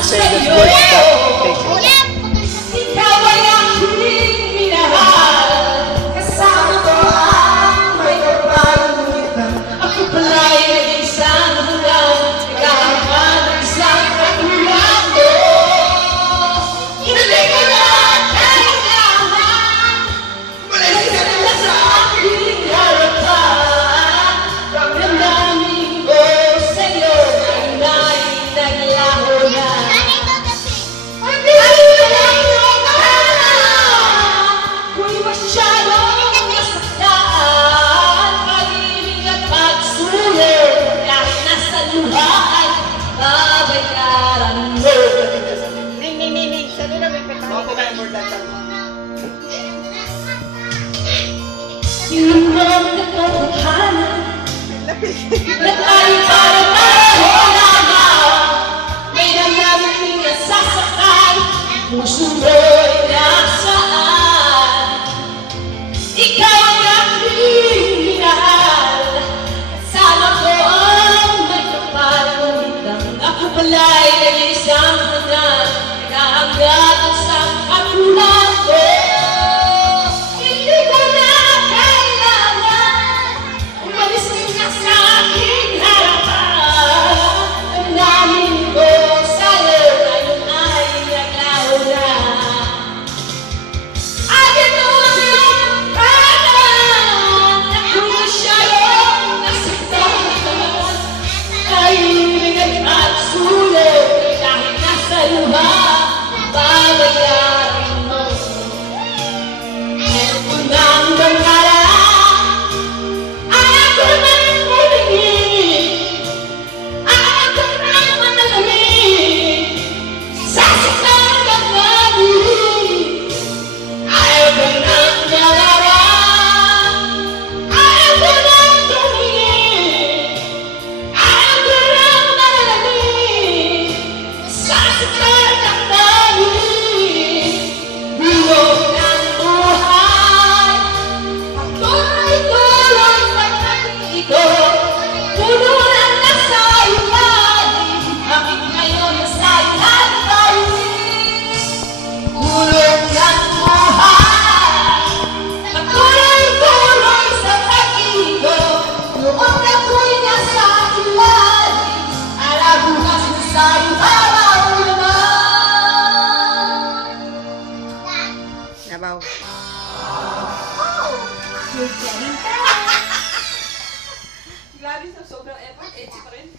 would say that's words that take it. Ikaw ay aking minahal, kasama ko ang may kapalitan. Ako pala'y naging isang bulan, nagkakaroon ng isang katulad mo. Hindi ko na kailangan, balik ka na sa aking harapan. Ramdamanin ko sa'yo ay naglaho na. Kung masyadong nasaktan, pag-ibig at pagsulit, kahit nasa luha ay babayaran mo. Yung mga katotohanan na tayo para tayo lamang, may damdamin nasasaktan, puso mo'y nasaan. Ikaw ang aking minahal, kasama ko ang may kapalitan. Ako pala'y nag-iisang hanan, naghahangat ang isang katulad mo. Hindi ko na kailangan, umalis ka na sa aking harapan. Ang namin ko sa'yo ngayon ay naglaho na. Agad mo ang kanan, ako masyadong nasaktan. Kaibigan at sulit, kahit nasa luha, babayaran mo. Kung ang bangalan, ako nang humingi, ako nang manalangin, sasaktan ka namin. Ayaw ko nang nalaran, ayaw ko nang tumingin, ayaw ko nang manalangin, sasaktan ka namin. Bulong ng buhay, patuloy-tuloy sa pag-ikot, puno ng nasa ilalim, bakit ngayon nasa ilalim? Bulong ng buhay, patuloy-tuloy sa pag-ikot, noong ako'y nasa ilalim, ala bukas na sa ibabaw naman. Nabaw. Grabe sa sobrang effort, edgy pa rin.